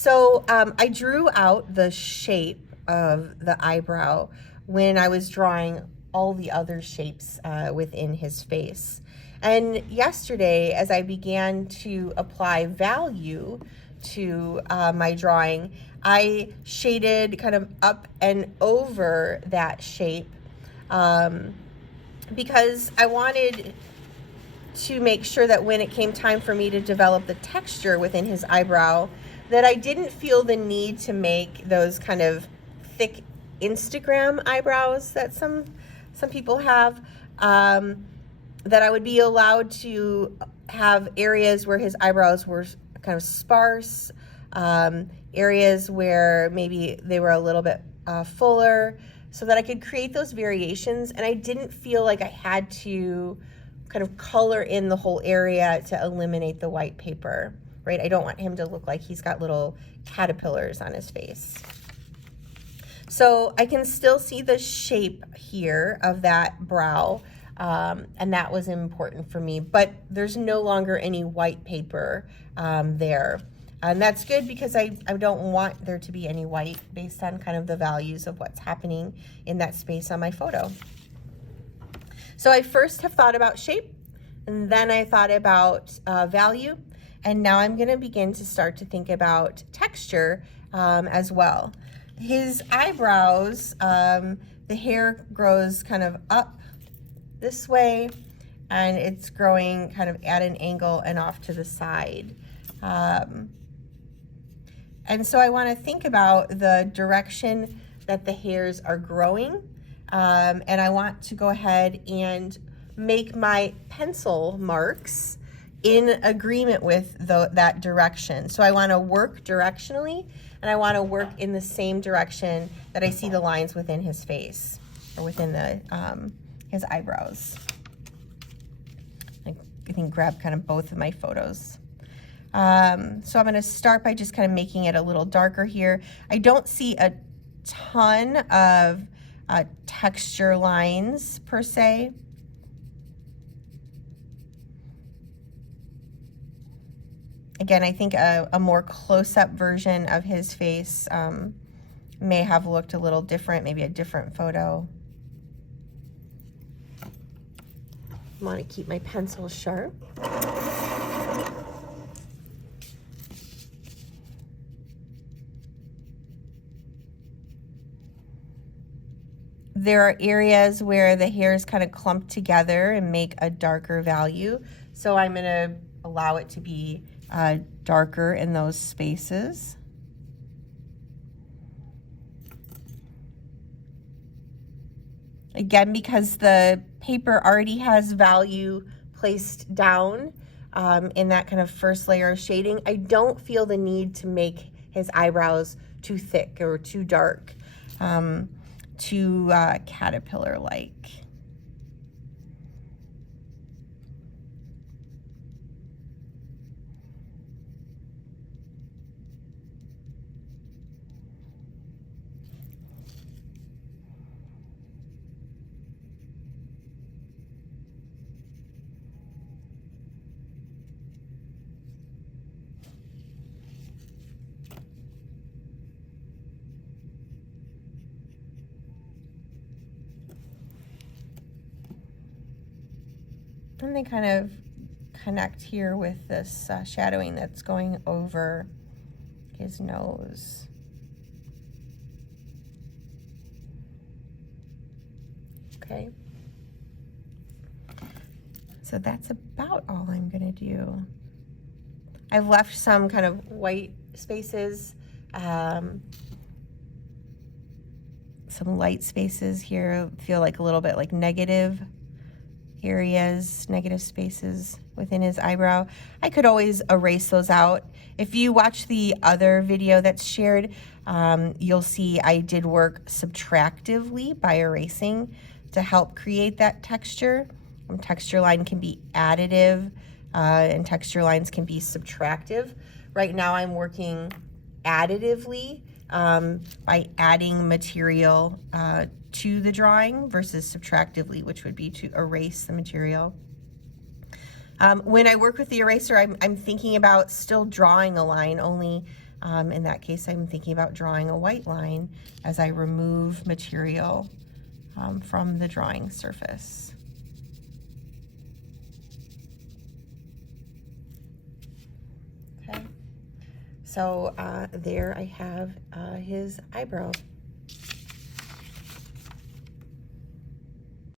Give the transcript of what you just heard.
So I drew out the shape of the eyebrow when I was drawing all the other shapes within his face. And yesterday, as I began to apply value to my drawing, I shaded kind of up and over that shape because I wanted to make sure that when it came time for me to develop the texture within his eyebrow, that I didn't feel the need to make those kind of thick Instagram eyebrows that some people have, that I would be allowed to have areas where his eyebrows were kind of sparse, areas where maybe they were a little bit fuller, so that I could create those variations, and I didn't feel like I had to kind of color in the whole area to eliminate the white paper, right? I don't want him to look like he's got little caterpillars on his face. So I can still see the shape here of that brow, and that was important for me, but there's no longer any white paper there. And that's good because I don't want there to be any white based on kind of the values of what's happening in that space on my photo. So I first have thought about shape, and then I thought about value, and now I'm gonna begin to start to think about texture as well. His eyebrows, the hair grows kind of up this way, and it's growing kind of at an angle and off to the side. And so I wanna think about the direction that the hairs are growing. And I want to go ahead and make my pencil marks in agreement with that direction. So I want to work directionally, and I want to work in the same direction that I see the lines within his face, or within his eyebrows. I think grab kind of both of my photos. So I'm going to start by just kind of making it a little darker here. I don't see a ton of texture lines per se. Again, I think a more close-up version of his face may have looked a little different, maybe a different photo. I want to keep my pencil sharp. There are areas where the hairs kind of clump together and make a darker value. So I'm going to allow it to be darker in those spaces. Again, because the paper already has value placed down in that kind of first layer of shading, I don't feel the need to make his eyebrows too thick or too dark. Too caterpillar-like. And they kind of connect here with this shadowing that's going over his nose. Okay. So that's about all I'm gonna do. I've left some kind of white spaces, some light spaces here, feel like a little bit like negative areas, negative spaces within his eyebrow. I could always erase those out. If you watch the other video that's shared, you'll see I did work subtractively by erasing to help create that texture. Texture line can be additive and texture lines can be subtractive. Right now I'm working additively by adding material to the drawing versus subtractively, which would be to erase the material. When I work with the eraser, I'm thinking about still drawing a line, only In that case, I'm thinking about drawing a white line as I remove material from the drawing surface. Okay, so there I have his eyebrow.